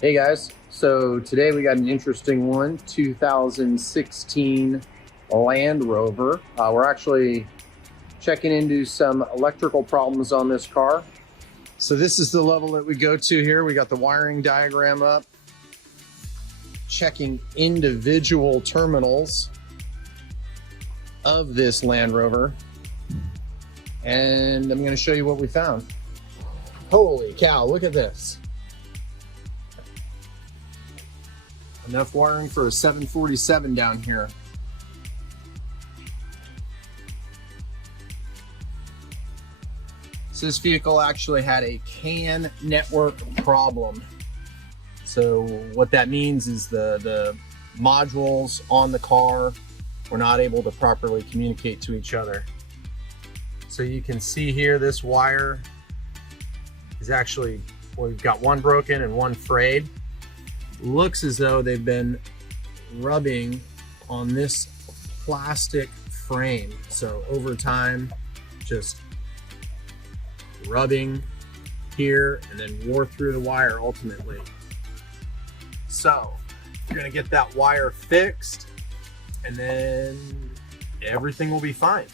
Hey guys, so today we got an interesting one, 2016 Land Rover. We're actually checking into some electrical problems on this car. So this is the level that we go to here. We got the wiring diagram up, checking individual terminals of this Land Rover. And I'm going to show you what we found. Holy cow, look at this. Enough wiring for a 747 down here. So this vehicle actually had a CAN network problem. So what that means is the modules on the car were not able to properly communicate to each other. So you can see here this wire is actually, well, we've got one broken and one frayed. Looks as though they've been rubbing on this plastic frame. So over time, just rubbing here and then wore through the wire ultimately. So you're gonna get that wire fixed and then everything will be fine.